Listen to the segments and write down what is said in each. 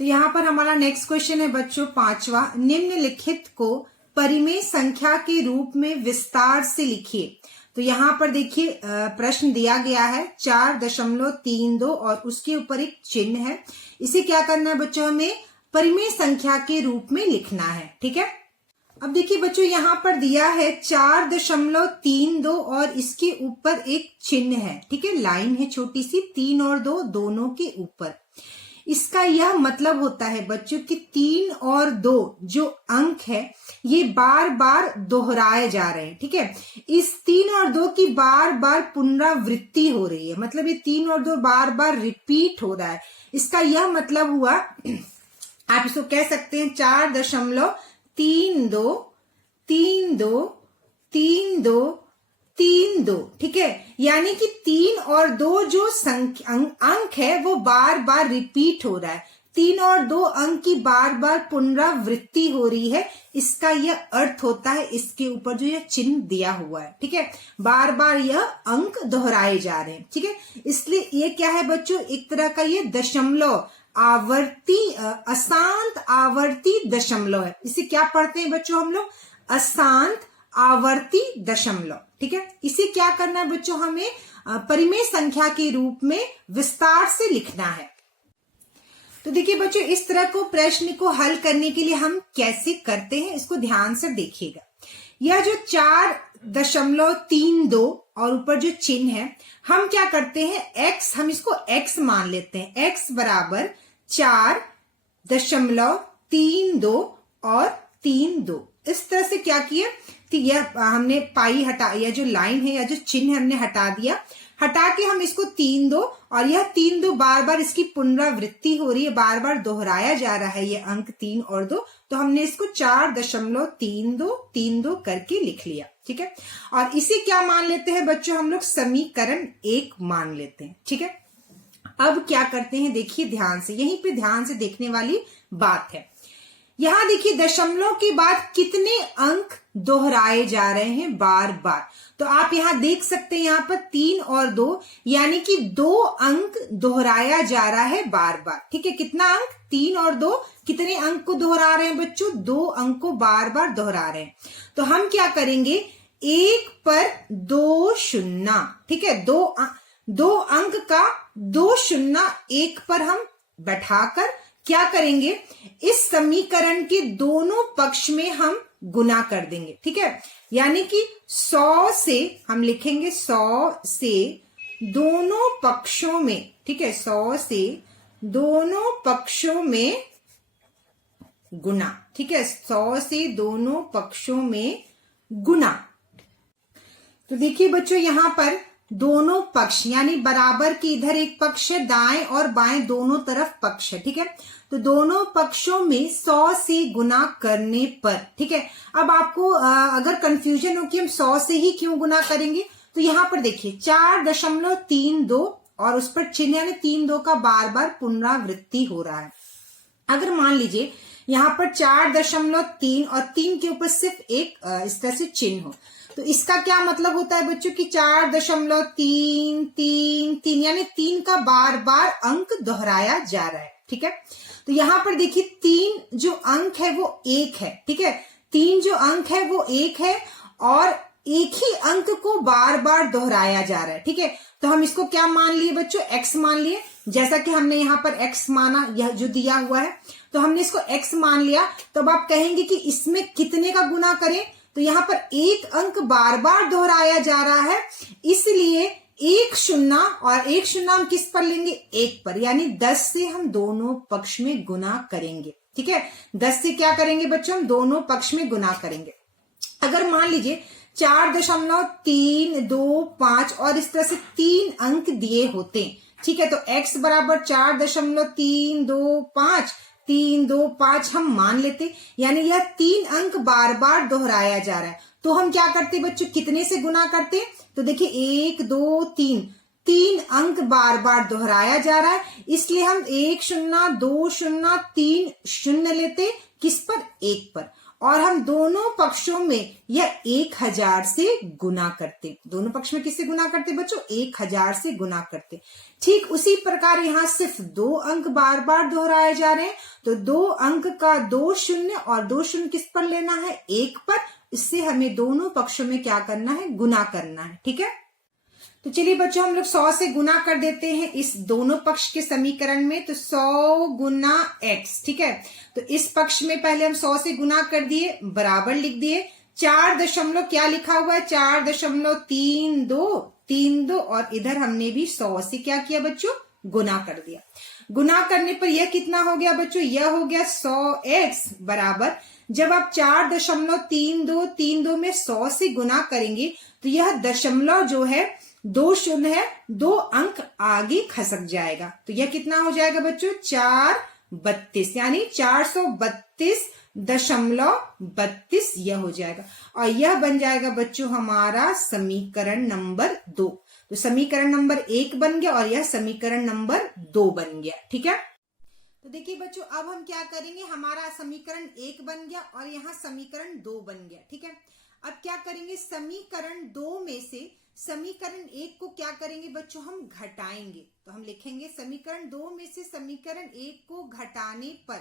तो यहाँ पर हमारा नेक्स्ट क्वेश्चन है बच्चों 5वां, निम्नलिखित को परिमेय संख्या के रूप में विस्तार से लिखिए। तो यहाँ पर देखिए प्रश्न दिया गया है 4.32 और उसके ऊपर एक चिन्ह है। इसे क्या करना है बच्चों, हमें परिमेय संख्या के रूप में लिखना है। ठीक है, अब देखिए बच्चों यहाँ पर दिया है 4.32 और इसके ऊपर एक चिन्ह है। ठीक है, लाइन है छोटी सी, 3 और 2 दोनों के ऊपर। इसका यह मतलब होता है बच्चों कि 3 और 2 जो अंक है ये बार बार दोहराए जा रहे हैं। ठीक है, इस 3 और 2 की बार बार पुनरावृत्ति हो रही है, मतलब ये 3 और 2 बार बार रिपीट हो रहा है। इसका यह मतलब हुआ, आप इसको कह सकते हैं 4.323232। ठीक है, यानी कि 3 और 2 जो अंक है वो बार बार रिपीट हो रहा है, 3 और 2 अंक की बार बार पुनरावृत्ति हो रही है। इसका यह अर्थ होता है, इसके ऊपर जो यह चिन्ह दिया हुआ है। ठीक है, बार बार यह अंक दोहराए जा रहे हैं। ठीक है, इसलिए ये क्या है बच्चों, एक तरह का ये दशमलव आवर्ती अशांत आवर्ती दशमलव है। इसे क्या पढ़ते हैं बच्चों हम लोग, अशांत आवर्ती दशमलव। ठीक है, इसे क्या करना है बच्चों, हमें परिमेय संख्या के रूप में विस्तार से लिखना है। तो देखिए बच्चों, इस तरह को प्रश्न को हल करने के लिए हम कैसे करते हैं इसको ध्यान से देखिएगा। यह जो 4.32 और ऊपर जो चिन्ह है, हम क्या करते हैं x, हम इसको x मान लेते हैं। x बराबर 4.32 और 32। इस तरह से क्या किया, तो यह हमने पाई हटा, यह जो लाइन है या जो चिन्ह हमने हटा दिया, हटा के हम इसको 3-2 और यह 3-2 बार बार इसकी पुनरावृत्ति हो रही है, बार बार दोहराया जा रहा है ये अंक 3 और 2, तो हमने इसको 4.3232 करके लिख लिया। ठीक है, और इसे क्या मान लेते हैं बच्चों हम लोग, समीकरण 1 मान लेते हैं। ठीक है, अब क्या करते हैं देखिए ध्यान से, यहीं पे ध्यान से देखने वाली बात है। यहां देखिए दशमलव के बाद कितने अंक दोहराए जा रहे हैं बार बार, तो आप यहां देख सकते हैं यहाँ पर 3 और 2 यानी कि 2 अंक दोहराया जा रहा है बार बार। ठीक है, कितना अंक, 3 और 2, कितने अंक को दोहरा रहे हैं बच्चों, 2 अंक को बार बार दोहरा रहे हैं। तो हम क्या करेंगे, 1 पर 2 शून्य। ठीक है, 2 अंक का 2 शून्य 1 पर हम बैठाकर क्या करेंगे, इस समीकरण के दोनों पक्ष में हम गुना कर देंगे। ठीक है, यानी कि 100 से हम लिखेंगे 100 से दोनों पक्षों में। ठीक है, 100 से दोनों पक्षों में गुना। ठीक है, 100 से दोनों पक्षों में गुना। तो देखिए बच्चों यहाँ पर दोनों पक्ष यानी बराबर के इधर एक पक्ष है, दाएं और बाएं दोनों तरफ पक्ष है। ठीक है, तो दोनों पक्षों में 100 से गुना करने पर, ठीक है, अब आपको अगर कंफ्यूजन हो कि हम 100 से ही क्यों गुना करेंगे, तो यहाँ पर देखिए 4.32 और उस पर चिन्ह यानी 3-2 का बार बार पुनरावृत्ति हो रहा है। अगर मान लीजिए यहाँ पर 4.3 और 3 के ऊपर सिर्फ एक इस तरह से चिन्ह हो, तो इसका क्या मतलब होता है बच्चों कि 4.333 यानी 3 का बार बार अंक दोहराया जा रहा है। ठीक है, तो यहाँ पर देखिए 3 जो अंक है वो 1 है। ठीक है, 3 जो अंक है वो 1 है और एक ही अंक को बार बार दोहराया जा रहा है। ठीक है, तो हम इसको क्या मान लिए बच्चों, x मान लिए। जैसा कि हमने यहाँ पर x माना, यह जो दिया हुआ है, तो हमने इसको x मान लिया। तो अब आप कहेंगे कि इसमें कितने का गुना करें, तो यहाँ पर एक अंक बार बार दोहराया जा रहा है, इसलिए 1 शून्य और 1 शून्य हम किस पर लेंगे, 1 पर, यानी 10 से हम दोनों पक्ष में गुना करेंगे। ठीक है, 10 से क्या करेंगे बच्चों, हम दोनों पक्ष में गुना करेंगे। अगर मान लीजिए 4.325 और इस तरह से 3 अंक दिए होते, ठीक है, तो x बराबर 4.325 325 हम मान लेते, यानी यह 3 अंक बार बार दोहराया जा रहा है। तो हम क्या करते बच्चों, कितने से गुना करते, तो देखिए 1 2 3 अंक बार बार दोहराया जा रहा है, इसलिए हम 1 शून्य 2 शून्य 3 शून्य लेते, किस पर, 1 पर, और हम दोनों पक्षों में यह 1000 से गुना करते। दोनों पक्ष में किससे गुना करते बच्चों? 1000 से गुना करते। ठीक उसी प्रकार यहाँ सिर्फ 2 अंक बार बार दोहराए जा रहे हैं, तो 2 अंक का 2 शून्य और 2 शून्य किस पर लेना है? 1 पर। इससे हमें दोनों पक्षों में क्या करना है? गुना करना है। ठीक है, तो चलिए बच्चों हम लोग 100 से गुना कर देते हैं इस दोनों पक्ष के समीकरण में। तो 100 गुना x, ठीक है, तो इस पक्ष में पहले हम 100 से गुना कर दिए, बराबर लिख दिए 4 दशमलव क्या लिखा हुआ है? 4.32 और इधर हमने भी 100 से क्या किया बच्चों? गुना कर दिया। गुना करने पर यह कितना हो गया बच्चों? यह हो गया 100x बराबर, जब आप 4.32 में 100 से गुना करेंगे तो यह दशमलव जो है 2 शून्य है, 2 अंक आगे खसक जाएगा। तो यह कितना हो जाएगा बच्चों? 432, यानी 432.32 यह हो जाएगा, और यह बन जाएगा बच्चों हमारा समीकरण नंबर 2। तो समीकरण नंबर 1 बन गया और यह समीकरण नंबर 2 बन गया। ठीक है, तो देखिए बच्चों अब हम क्या करेंगे, हमारा समीकरण 1 बन गया और यहाँ समीकरण 2 बन गया। ठीक है, अब क्या करेंगे, समीकरण 2 में से समीकरण 1 को क्या करेंगे बच्चों? हम घटाएंगे। तो हम लिखेंगे समीकरण 2 में से समीकरण 1 को घटाने पर,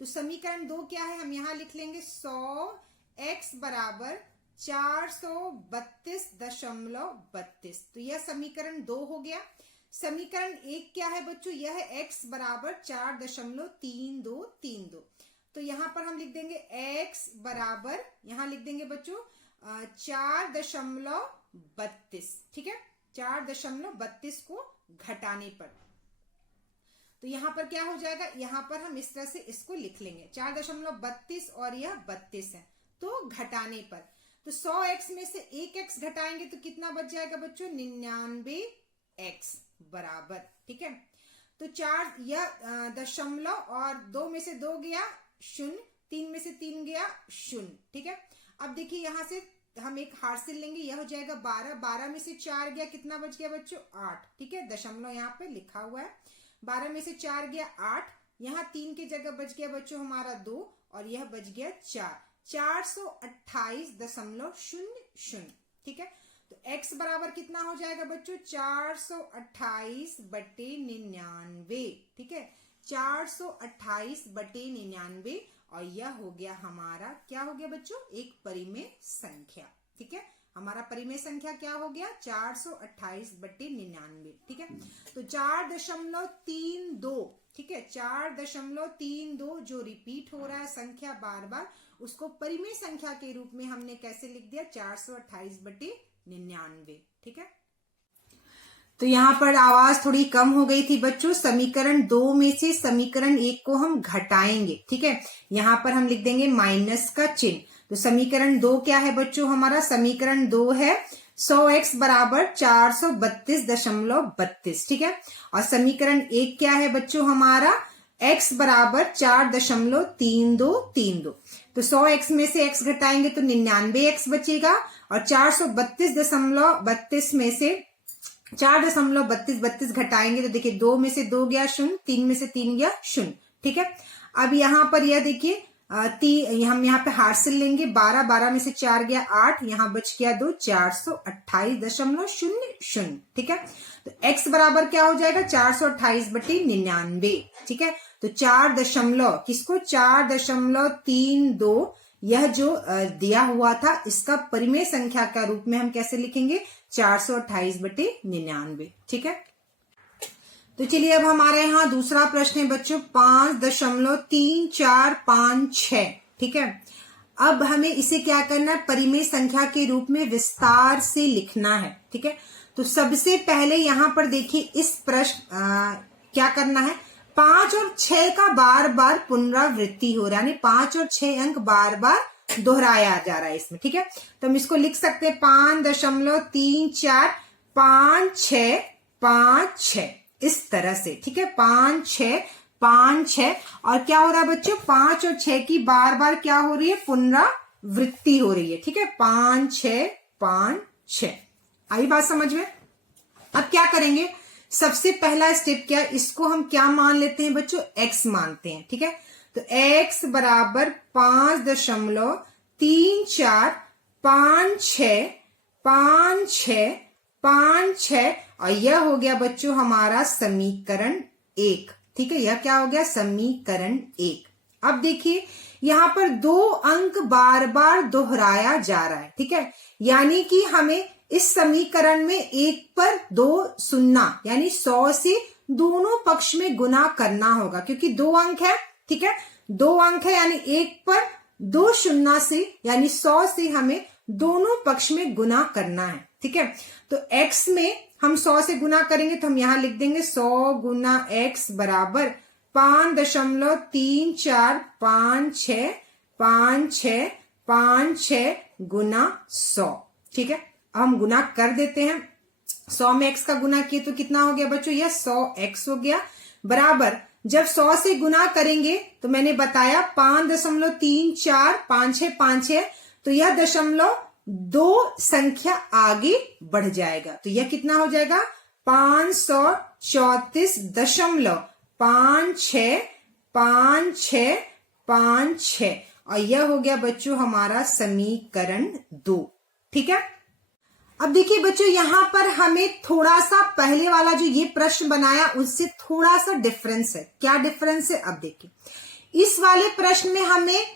तो समीकरण 2 क्या है? हम यहाँ लिख लेंगे 100x बराबर 432.32। तो यह समीकरण 2 हो गया। समीकरण 1 क्या है बच्चों? यह है x बराबर 4.3232। तो यहाँ पर हम लिख देंगे x बराबर, यहाँ लिख देंगे बच्चों 4.32। ठीक है, 4.32 को घटाने पर, तो यहाँ पर क्या हो जाएगा? यहाँ पर हम इस तरह से इसको लिख लेंगे 4.32 और यह 32 है, तो घटाने पर, तो 100x में से 1x घटाएंगे तो कितना बच जाएगा बच्चों? 99x बराबर। ठीक है, तो 4 यह दशमलव और 2 में से 2 गया 0, 3 में से 3 गया 0। ठीक है, अब देखिए यहां से हम एक हार्सिल लेंगे, यह हो जाएगा 12, 12 में से 4 गया, कितना बच गया बच्चों? 8। ठीक है, दशमलव यहाँ पे लिखा हुआ है, 12 में से 4 गया 8, यहाँ 3 की जगह बच गया बच्चों हमारा 2 और यह बच गया 4, 428.00। ठीक है, तो x बराबर कितना हो जाएगा बच्चों? 428/99। ठीक है, 428/99 और यह हो गया हमारा, क्या हो गया बच्चों? एक परिमेय संख्या। ठीक है, हमारा परिमेय संख्या क्या हो गया? 428/99। ठीक है, तो 4.32, ठीक है, 4.32 जो रिपीट हो रहा है संख्या बार बार, उसको परिमेय संख्या के रूप में हमने कैसे लिख दिया? 428/99। ठीक है, तो यहाँ पर आवाज थोड़ी कम हो गई थी बच्चों। समीकरण 2 में से समीकरण 1 को हम घटाएंगे। ठीक है, यहाँ पर हम लिख देंगे माइनस का चिन्ह। तो समीकरण 2 क्या है बच्चों? हमारा समीकरण 2 है 100x बराबर 432.32। ठीक है, और समीकरण 1 क्या है बच्चों? हमारा x बराबर 4.3232। तो 100x में से x घटाएंगे तो 99x बचेगा, और 432.32 में से 4.32 घटाएंगे तो देखिए 2 में से 2 गया 0, 3 में से 3 गया 0। ठीक है, अब यहाँ पर यह देखिए हम यहाँ पे हार्सिल लेंगे, 12, 12 में से 4 गया 8, यहाँ बच गया 2, 428.00। ठीक है, तो x बराबर क्या हो जाएगा? 428/99। ठीक है, तो 4 दशमलव किसको? 4.32 यह जो दिया हुआ था इसका परिमेय संख्या का रूप में हम कैसे लिखेंगे? 428/99। ठीक है, तो चलिए अब हमारे यहाँ दूसरा प्रश्न है बच्चों 5.3456। ठीक है, अब हमें इसे क्या करना है? परिमेय संख्या के रूप में विस्तार से लिखना है। ठीक है, तो सबसे पहले यहाँ पर देखिए इस प्रश्न क्या करना है? 5 और 6 का बार बार पुनरावृत्ति हो रहा है, यानी 5 और 6 अंक बार बार दोहराया जा रहा है इसमें। ठीक है, तो हम इसको लिख सकते हैं 5.345656 इस तरह से। ठीक है, 5 6 5 6, और क्या हो रहा है बच्चों? 5 और 6 की बार बार क्या हो रही है? पुनरावृत्ति हो रही है। ठीक है, 5 6 5 6। आई बात समझ में? अब क्या करेंगे? सबसे पहला स्टेप क्या? इसको हम क्या मान लेते हैं बच्चों? x मानते हैं। ठीक है, तो x बराबर 5.3456 3 4 5 6 5 6 5 6 और यह हो गया बच्चों हमारा समीकरण 1। ठीक है, यह क्या हो गया? समीकरण 1। अब देखिए यहाँ पर 2 अंक बार बार दोहराया जा रहा है। ठीक है, यानी कि हमें इस समीकरण में 1 पर 2 सुन्ना यानी 100 से दोनों पक्ष में गुना करना होगा, क्योंकि 2 अंक है। ठीक है, 2 अंक है यानी 1 पर 2 शून्य से यानी 100 से हमें दोनों पक्ष में गुना करना है। ठीक है, तो x में हम 100 से गुना करेंगे तो हम यहां लिख देंगे 100 गुना x बराबर 5.3456565 गुना 100। ठीक है, अब हम गुना कर देते हैं। 100 में x का गुना किए तो कितना हो गया बच्चों? यह 100x हो गया बराबर, जब 100 से गुना करेंगे तो मैंने बताया 5.345656, तो यह 0.2 संख्या आगे बढ़ जाएगा। तो यह कितना हो जाएगा? 534.565656 और यह हो गया बच्चों हमारा समीकरण 2। ठीक है, अब देखिए बच्चों यहाँ पर हमें थोड़ा सा पहले वाला जो ये प्रश्न बनाया उससे थोड़ा सा डिफरेंस है। क्या डिफरेंस है? अब देखिए, इस वाले प्रश्न में हमें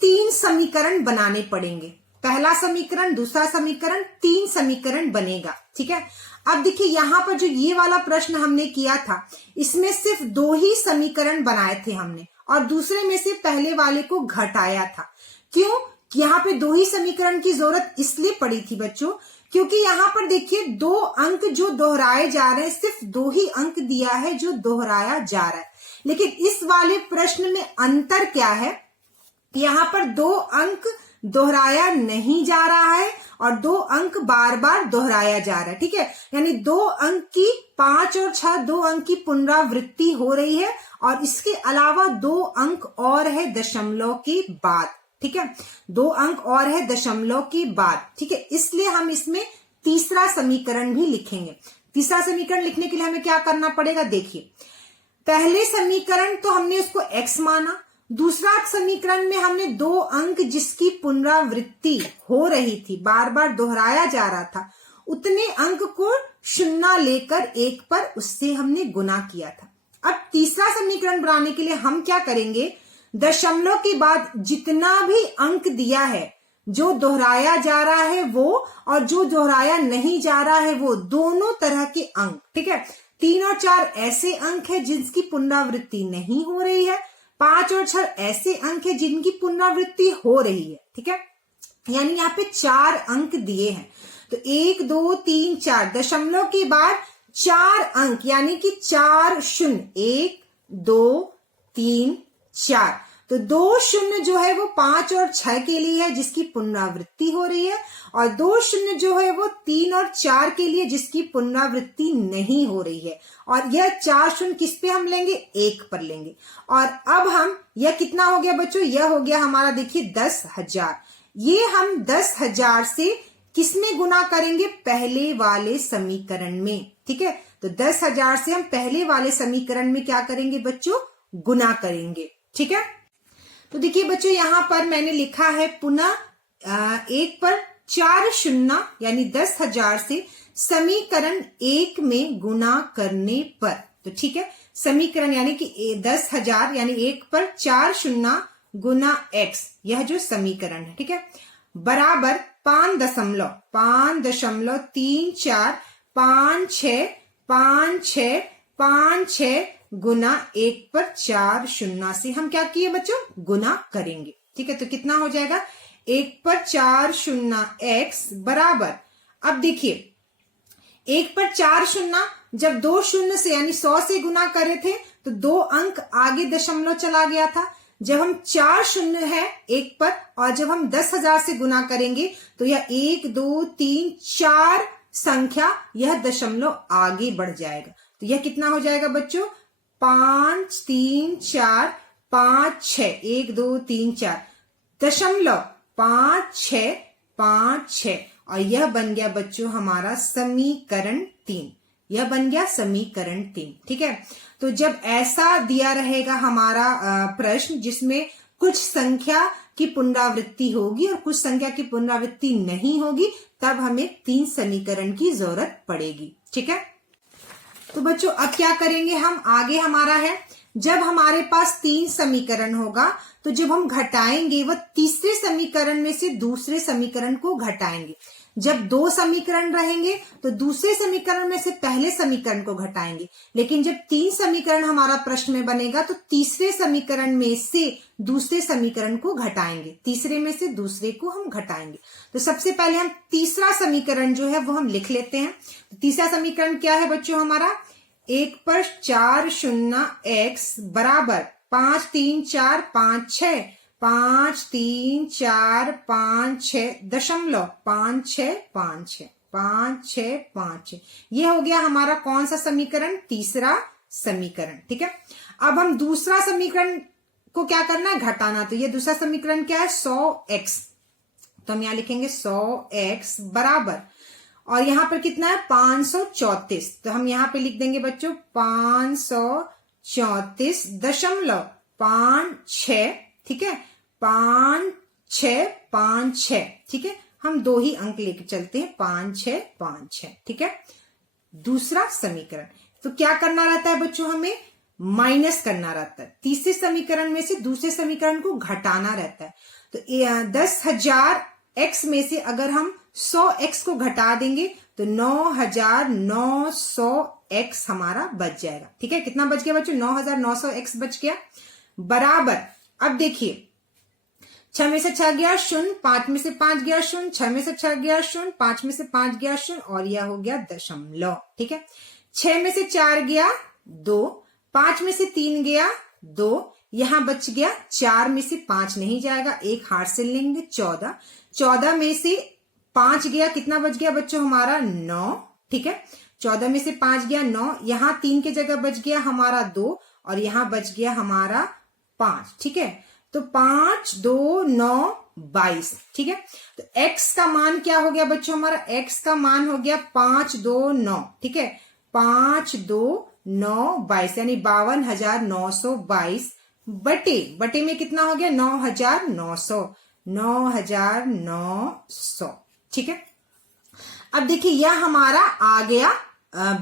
3 समीकरण बनाने पड़ेंगे। पहला समीकरण, दूसरा समीकरण, 3 समीकरण बनेगा। ठीक है, अब देखिए यहाँ पर जो ये वाला प्रश्न हमने किया था इसमें सिर्फ 2 ही समीकरण बनाए थे हमने, और दूसरे में से पहले वाले को घटाया था। क्यों? यहाँ पे 2 ही समीकरण की जरूरत इसलिए पड़ी थी बच्चों क्योंकि यहाँ पर देखिए 2 अंक जो दोहराए जा रहे हैं, सिर्फ 2 ही अंक दिया है जो दोहराया जा रहा है। लेकिन इस वाले प्रश्न में अंतर क्या है? यहाँ पर 2 अंक दोहराया नहीं जा रहा है और 2 अंक बार बार दोहराया जा रहा है। ठीक है, यानी 2 अंक की 5 और 6 2 अंक की पुनरावृत्ति हो रही है, और इसके अलावा 2 अंक और है दशमलव के बाद। ठीक है, 2 अंक और है दशमलव के बाद। ठीक है, इसलिए हम इसमें तीसरा समीकरण भी लिखेंगे। तीसरा समीकरण लिखने के लिए हमें क्या करना पड़ेगा? देखिए, पहले समीकरण तो हमने उसको x माना, दूसरा समीकरण में हमने 2 अंक जिसकी पुनरावृत्ति हो रही थी, बार बार दोहराया जा रहा था, उतने अंक को शून्य लेकर 1 पर उससे हमने गुना किया था। अब तीसरा समीकरण बनाने के लिए हम क्या करेंगे? दशमलव के बाद जितना भी अंक दिया है, जो दोहराया जा रहा है वो और जो दोहराया नहीं जा रहा है वो, दोनों तरह के अंक। ठीक है, 3 और 4 ऐसे अंक है जिनकी पुनरावृत्ति नहीं हो रही है, 5 और 6 ऐसे अंक है जिनकी पुनरावृत्ति हो रही है। ठीक है, यानी यहाँ पे 4 अंक दिए हैं, तो 1 2 3 4 दशमलव के बाद 4 अंक यानी कि 4 शून्य, 1 2 3 4, तो 2 शून्य जो है वो 5 और 6 के लिए है जिसकी पुनरावृत्ति हो रही है, और 2 शून्य जो है वो 3 और 4 के लिए जिसकी पुनरावृत्ति नहीं हो रही है। और यह 4 शून्य किस पे हम लेंगे? 1 पर लेंगे। और अब हम यह कितना हो गया बच्चों? यह हो गया हमारा देखिए 10,000। ये हम 10,000 से किसमें गुना करेंगे? पहले वाले समीकरण में। ठीक है, तो 10,000 से हम पहले वाले समीकरण में क्या करेंगे बच्चों? गुना करेंगे। ठीक है, तो देखिए बच्चों यहाँ पर मैंने लिखा है पुनः 1 पर 4 शून्य यानी 10,000 से समीकरण 1 में गुना करने पर। तो ठीक है, समीकरण यानी कि 10,000 यानी 1 पर 4 शून्य गुना x, यह जो समीकरण है। ठीक है, बराबर 5.34565656 गुना 1 पर 4 शून्य से हम क्या किए बच्चों? गुना करेंगे। ठीक है, तो कितना हो जाएगा? 1 पर 4 शून्य x बराबर, अब देखिए 1 पर 4 शून्य जब 2 शून्य से यानी 100 से गुना करे थे तो 2 अंक आगे दशमलव चला गया था। जब हम 4 शून्य है 1 पर और जब हम 10,000 से गुना करेंगे तो यह 1 2 3 4 संख्या यह दशमलव आगे बढ़ जाएगा। तो यह कितना हो जाएगा बच्चों? 5 3 4 5 6 1 2 3 4 दशमलव 5 6 5 6 और यह बन गया बच्चों हमारा समीकरण 3। यह बन गया समीकरण 3। ठीक है, तो जब ऐसा दिया रहेगा हमारा प्रश्न जिसमें कुछ संख्या की पुनरावृत्ति होगी और कुछ संख्या की पुनरावृत्ति नहीं होगी, तब हमें 3 समीकरण की जरूरत पड़ेगी। ठीक है, तो बच्चों अब क्या करेंगे हम, आगे हमारा है जब हमारे पास 3 समीकरण होगा तो जब हम घटाएंगे वह तीसरे समीकरण में से दूसरे समीकरण को घटाएंगे। जब 2 समीकरण रहेंगे तो दूसरे समीकरण में से पहले समीकरण को घटाएंगे, लेकिन जब 3 समीकरण हमारा प्रश्न में बनेगा तो तीसरे समीकरण में से दूसरे समीकरण को घटाएंगे, तीसरे में से दूसरे को हम घटाएंगे। तो सबसे पहले हम तीसरा समीकरण जो है वो हम लिख लेते हैं। तो तीसरा समीकरण क्या है बच्चों हमारा, 1 पर 4 शून्य x बराबर 5 3 4 5 6 5 3 4 5 6 दशमलव 5 6 5 6 5 6 5 6। ये हो गया हमारा कौन सा समीकरण, तीसरा समीकरण। ठीक है, अब हम दूसरा समीकरण को क्या करना है, घटाना। तो ये दूसरा समीकरण क्या है, 100x। तो हम यहां लिखेंगे 100x बराबर, और यहां पर कितना है 534। तो हम यहां पे लिख देंगे बच्चों 534.56। ठीक है, 5 6 5 6। ठीक है, हम 2 ही अंक लेके चलते हैं, 5 6 5 6। ठीक है, दूसरा समीकरण। तो क्या करना रहता है बच्चों, हमें माइनस करना रहता है, तीसरे समीकरण में से दूसरे समीकरण को घटाना रहता है। तो 10,000 x में से अगर हम 100x को घटा देंगे तो 9,900 x हमारा बच जाएगा। ठीक है, कितना बच गया बच्चों, 9,900 x बच गया बराबर। अब देखिए 6 में से 6 गया शून्य, 5 में से 5 गया शून्य, 6 में से 6 गया शून्य, 5 में से 5 गया शून्य, और यह हो गया दशमलव। ठीक है, 6 में से 4 गया 2, 5 में से 3 गया 2, यहां बच गया 4 में से 5 नहीं जाएगा, एक हाथ से लेंगे 14, 14 में से 5 गया, कितना बच गया बच्चों हमारा 9। ठीक है, 14 में से 5 गया 9, यहां 3 की जगह बच गया हमारा 2, और यहां बच गया हमारा 5। ठीक है, तो 5 2 9 22। ठीक है, तो x का मान क्या हो गया बच्चों हमारा, x का मान हो गया 5 2 9। ठीक है, 5 2 9 22 यानी 52,922 बटे में कितना हो गया 9,900। 9,900। ठीक है, अब देखिए यह हमारा आ गया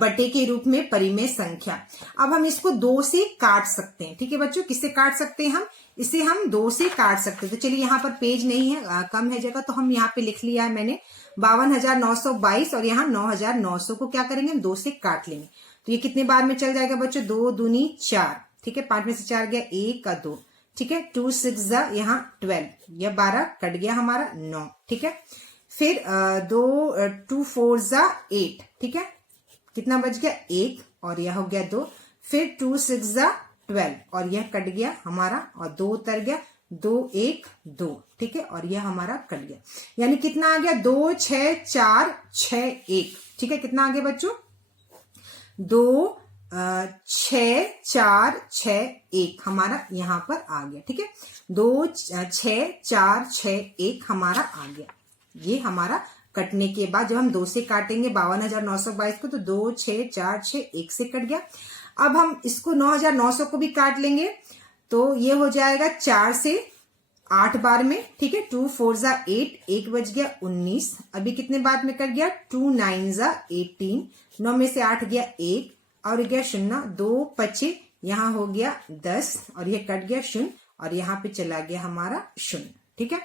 बटे के रूप में परिमेय संख्या। अब हम इसको 2 से काट सकते हैं। ठीक है बच्चों, किससे काट सकते हैं हम, इसे हम 2 से काट सकते हैं। तो चलिए यहाँ पर पेज नहीं है, कम है जगह, तो हम यहाँ पे लिख लिया है मैंने 52,922, और यहाँ 9,900 को क्या करेंगे हम 2 से काट लेंगे। तो ये कितने बार में चल जाएगा बच्चों, 2 दूनी 4। ठीक है, 5 में से 4 गया, 1 का 2। ठीक है, 2 6 यहाँ 12, यह 12 कट गया हमारा 9। ठीक है, फिर 2 4 8। ठीक है, कितना बच गया 1, और यह हो गया 2। फिर 2 6 12, और यह कट गया हमारा, और 2 उतर गया, 2 1 2। ठीक है, और यह हमारा कट गया, यानी कितना आ गया 2 6 4 6 1। ठीक है, कितना आ गया बच्चों 2 6 4 6 1 हमारा यहाँ पर आ गया। ठीक है, 2 6 4 6 1 हमारा आ गया। ये हमारा कटने के बाद जब हम 2 से काटेंगे 52,922 को, तो 2 6 4 6 1 से कट गया। अब हम इसको 9,900 को भी काट लेंगे, तो ये हो जाएगा 4 से 8 बार में। ठीक है, 2 4 8, 1 बच गया 19। अभी कितने बाद में कट गया, 2 9 18, 9 में से 8 गया 1, और गया 0, 2 5, यहाँ हो गया 10, और ये कट गया 0, और यहाँ पे चला गया हमारा 0। ठीक है,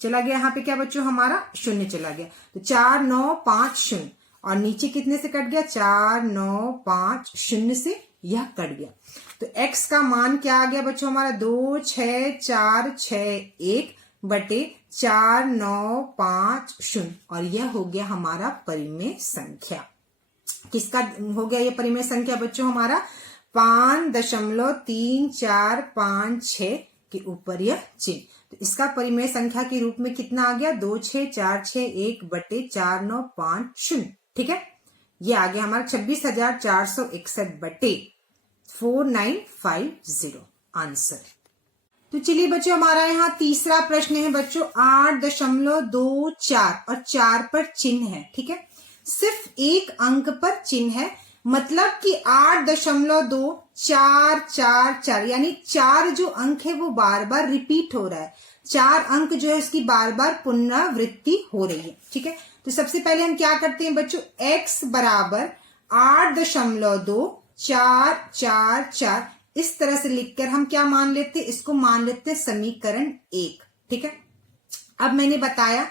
चला गया यहाँ पे क्या बच्चों हमारा 0 चला गया। तो 4 9 5 0, और नीचे कितने से कट गया 4 9 5 0 से यह कट गया। तो x का मान क्या आ गया बच्चों हमारा 2 6 4 6 1 बटे 4 9 5 0, और यह हो गया हमारा परिमेय संख्या। किसका हो गया ये परिमेय संख्या बच्चों हमारा 5.3456 के ऊपर यह चिन्ह। तो इसका परिमेय संख्या के रूप में कितना आ गया 2 6 4 6 1 बटे 4 9 5 0। ठीक है, ये आ गया हमारा 26,461 बटे 4950 आंसर। तो चलिए बच्चों हमारा यहाँ तीसरा प्रश्न है बच्चों 8.24 और 4 पर चिन्ह है। ठीक है, सिर्फ एक अंक पर चिन्ह है, मतलब कि 8.2 4 4 4, यानी 4 जो अंक है वो बार बार रिपीट हो रहा है, 4 अंक जो है उसकी बार बार पुनरावृत्ति हो रही है। ठीक है, तो सबसे पहले हम क्या करते हैं बच्चों, x बराबर 8.2 4 4 4 इस तरह से लिखकर हम क्या मान लेते हैं, इसको मान लेते हैं समीकरण 1। ठीक है, अब मैंने बताया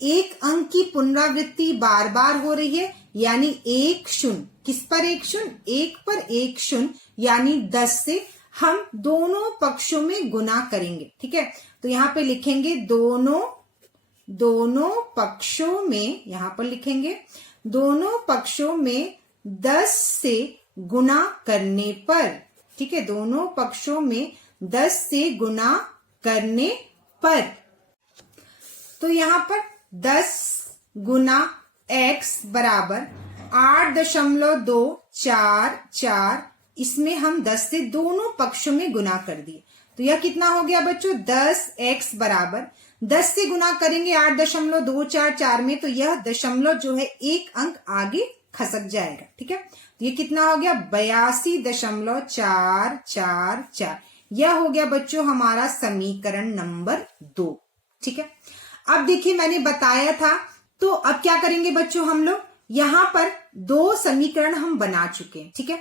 एक अंक की पुनरावृत्ति बार बार हो रही है, यानी 1 शून्य, किस पर 1 शून्य, 1 पर 1 शून्य, यानी 10 से हम दोनों पक्षों में गुना करेंगे। ठीक है, तो यहाँ पे लिखेंगे दोनों पक्षों में, यहां पर लिखेंगे दोनों पक्षों में 10 से गुना करने पर। ठीक है, दोनों पक्षों में 10 से गुना करने पर, तो यहां पर 10 गुना x बराबर 8.244, इसमें हम 10 से दोनों पक्षों में गुना कर दिए, तो यह कितना हो गया बच्चों, 10x बराबर 10 से गुना करेंगे 8.244 में, तो यह दशमलव जो है एक अंक आगे खसक जाएगा। ठीक है, तो ये कितना हो गया, 82.444, यह हो गया बच्चों हमारा समीकरण नंबर 2। ठीक है, अब देखिए मैंने बताया था, तो अब क्या करेंगे बच्चों, हम लोग यहां पर 2 समीकरण हम बना चुके हैं। ठीक है,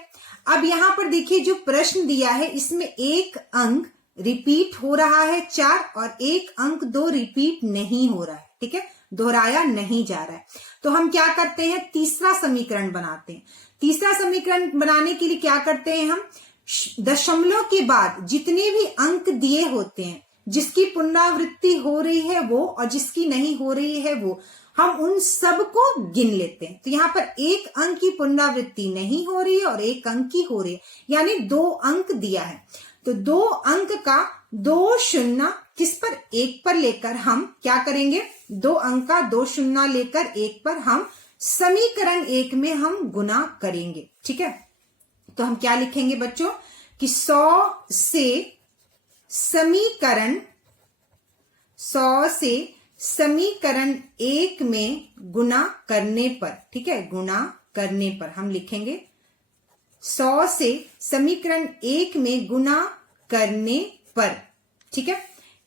अब यहां पर देखिए जो प्रश्न दिया है इसमें एक अंक रिपीट हो रहा है 4 और एक अंक 2 रिपीट नहीं हो रहा है। ठीक है, दोहराया नहीं जा रहा है, तो हम क्या करते हैं, तीसरा समीकरण बनाते हैं। तीसरा समीकरण बनाने के लिए क्या करते हैं, हम दशमलव के बाद जितने भी अंक दिए होते हैं, जिसकी पुनरावृत्ति हो रही है वो और जिसकी नहीं हो रही है वो, हम उन सब को गिन लेते हैं। तो यहाँ पर एक अंक की पुनरावृत्ति नहीं हो रही है और एक अंक की हो रही है, यानी 2 अंक दिया है, तो 2 अंक का 2 शून्य किस पर, 1 पर लेकर हम क्या करेंगे, 2 अंक का 2 शून्य लेकर 1 पर हम समीकरण 1 में हम गुना करेंगे। ठीक है, तो हम क्या लिखेंगे बच्चों कि 100 से समीकरण 1 में गुना करने पर, ठीक है, गुना करने पर हम लिखेंगे 100 से समीकरण 1 में गुना करने पर। ठीक है,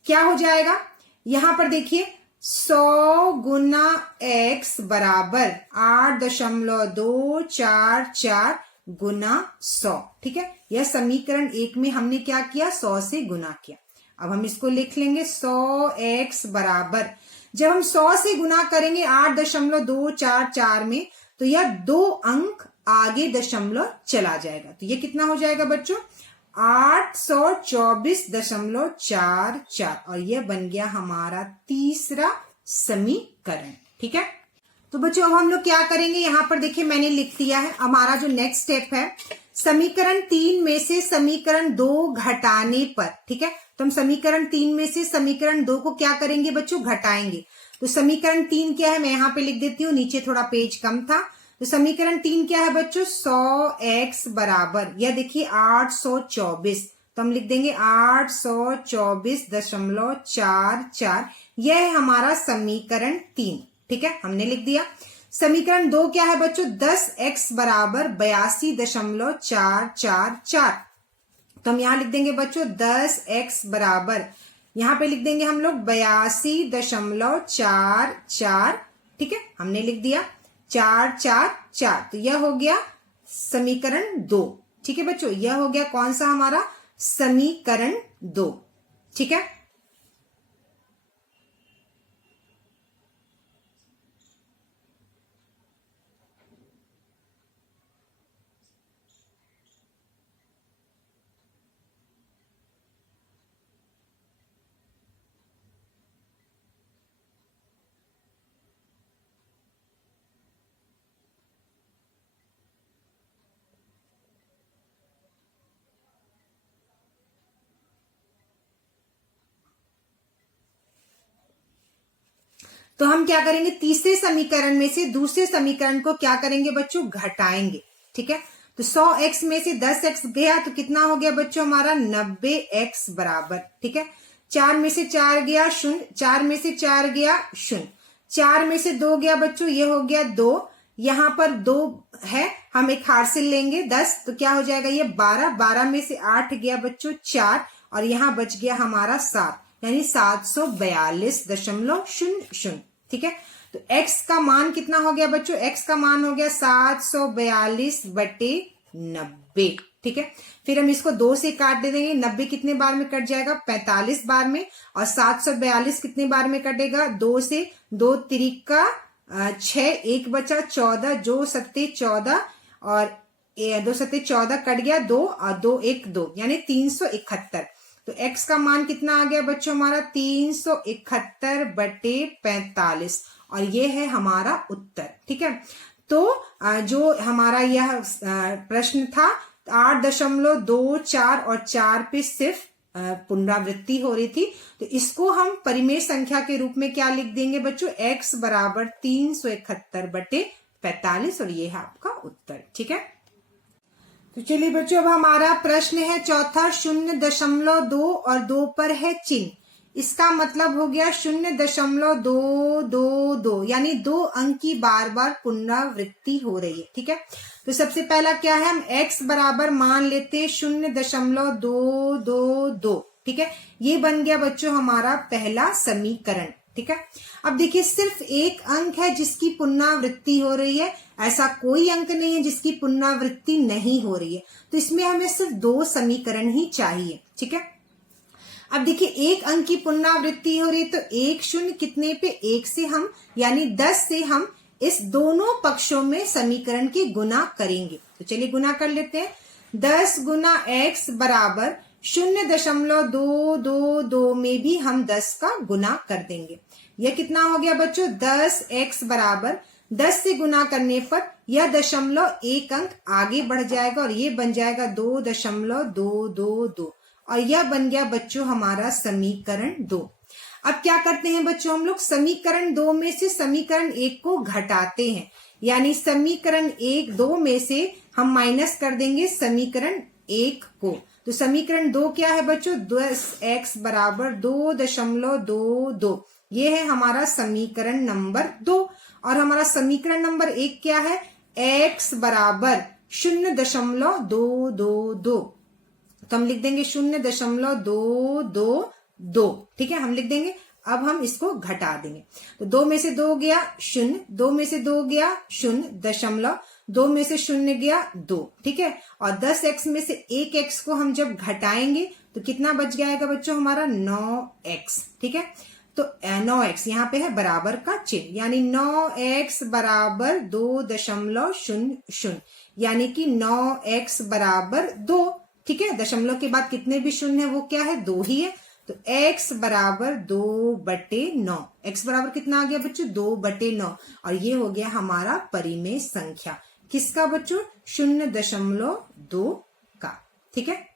क्या हो जाएगा, यहां पर देखिए 100 गुना x बराबर 8.244 गुना 100। ठीक है, यह समीकरण 1 में हमने क्या किया, 100 से गुना किया। अब हम इसको लिख लेंगे 100x बराबर, जब हम 100 से गुना करेंगे 8.244 में, तो यह 2 अंक आगे दशमलव चला जाएगा, तो ये कितना हो जाएगा बच्चों, 824.44, और यह बन गया हमारा तीसरा समीकरण। ठीक है, तो बच्चों अब हम लोग क्या करेंगे, यहां पर देखिए मैंने लिख दिया है, हमारा जो नेक्स्ट स्टेप है, समीकरण 3 में से समीकरण 2 घटाने पर। ठीक है, तो हम समीकरण 3 में से समीकरण 2 को क्या करेंगे बच्चों, घटाएंगे। तो समीकरण 3 क्या है, मैं यहाँ पे लिख देती हूँ, नीचे थोड़ा पेज कम था। तो समीकरण 3 क्या है बच्चों, 100x बराबर, यह देखिए 824, तो हम लिख देंगे 824.44, यह है हमारा समीकरण 3। ठीक है, हमने लिख दिया। समीकरण 2 क्या है बच्चों, 10x बराबर 82.444, तो हम यहां लिख देंगे बच्चों 10x बराबर, यहां पे लिख देंगे हम लोग 82.44। ठीक है, हमने लिख दिया 444, तो यह हो गया समीकरण 2। ठीक है बच्चों, यह हो गया कौन सा हमारा, समीकरण 2। ठीक है, तो हम क्या करेंगे, तीसरे समीकरण में से दूसरे समीकरण को क्या करेंगे बच्चों, घटाएंगे। ठीक है, तो 100x में से 10x गया तो कितना हो गया बच्चों हमारा, 90x बराबर। ठीक है, 4 में से 4 गया 0, 4 में से 4 गया 0, 4 में से 2 गया बच्चों, ये हो गया 2, यहाँ पर 2 है, हम एक हार्सिल लेंगे 10, तो क्या हो जाएगा ये 12, 12 में से 8 गया बच्चों 4 और यहाँ बच गया हमारा 7, यानी 742.00। ठीक है, तो x का मान कितना हो गया बच्चों, x का मान हो गया 742/90। ठीक है, फिर हम इसको 2 से काट दे देंगे, 90 कितने बार में कट जाएगा, 45 बार में, और 742 कितने बार में कटेगा, 2 से, 2 तिरिका 6, 1 बचा 14, जो 7 14 और 2 7 14 कट गया 2 और 2 1 2, यानी 371। तो x का मान कितना आ गया बच्चों हमारा 371/45 और ये है हमारा उत्तर। ठीक है, तो जो हमारा यह प्रश्न था 8.24 और 4 पे सिर्फ पुनरावृत्ति हो रही थी, तो इसको हम परिमेय संख्या के रूप में क्या लिख देंगे बच्चों, x बराबर 371/45 और ये है आपका उत्तर। ठीक है, तो चलिए बच्चों अब हमारा प्रश्न है चौथा, 0.2 और 2 पर है चिन्ह, इसका मतलब हो गया 0.222, यानी 2 अंक की बार बार पुनरावृत्ति हो रही है। ठीक है, तो सबसे पहला क्या है, हम x बराबर मान लेते हैं 0.222। ठीक है, ये बन गया बच्चों हमारा पहला समीकरण। ठीक है, अब देखिए सिर्फ एक अंक है जिसकी पुनरावृत्ति हो रही है, ऐसा कोई अंक नहीं है जिसकी पुनरावृत्ति नहीं हो रही है, तो इसमें हमें सिर्फ 2 समीकरण ही चाहिए। ठीक है, अब देखिए एक अंक की पुनरावृत्ति हो रही है, तो 1 0 कितने पे, 1 से हम यानी 10 से हम इस दोनों पक्षों में समीकरण की गुना करेंगे। तो चलिए गुना कर लेते हैं, 10 गुना x बराबर 0.222 में भी हम 10 का गुना कर देंगे। यह कितना हो गया बच्चों, 10x बराबर 10 से गुना करने पर यह 0.1 अंक आगे बढ़ जाएगा और ये बन जाएगा 2.222 और यह बन गया बच्चों हमारा समीकरण 2। अब क्या करते हैं बच्चों, हम लोग समीकरण 2 में से समीकरण 1 को घटाते हैं, यानी समीकरण 2 में से हम माइनस कर देंगे समीकरण 1 को। तो समीकरण 2 क्या है बच्चों, 10x बराबर 2.22, ये है हमारा समीकरण नंबर 2। और हमारा समीकरण नंबर 1 क्या है, x बराबर 0.222, तो हम लिख देंगे 0.222। ठीक है, हम लिख देंगे। अब हम इसको घटा देंगे, तो 2 में से 2 गया 0, 2 में से 2 गया 0, 2 में से 0 गया 2। ठीक है, और 10x में से 1x को हम जब घटाएंगे तो कितना बच जाएगा बच्चों हमारा 9x। ठीक है, तो 9x यहाँ पे है बराबर का चिन्ह, यानी 9x बराबर 2.00, यानी कि 9x बराबर 2। ठीक है, दशमलव के बाद कितने भी शून्य है वो क्या है, 2 ही है, तो x बराबर 2/9। x बराबर कितना आ गया बच्चों, 2/9 और ये हो गया हमारा परिमेय संख्या, किसका बच्चों, 0.2 का। ठीक है।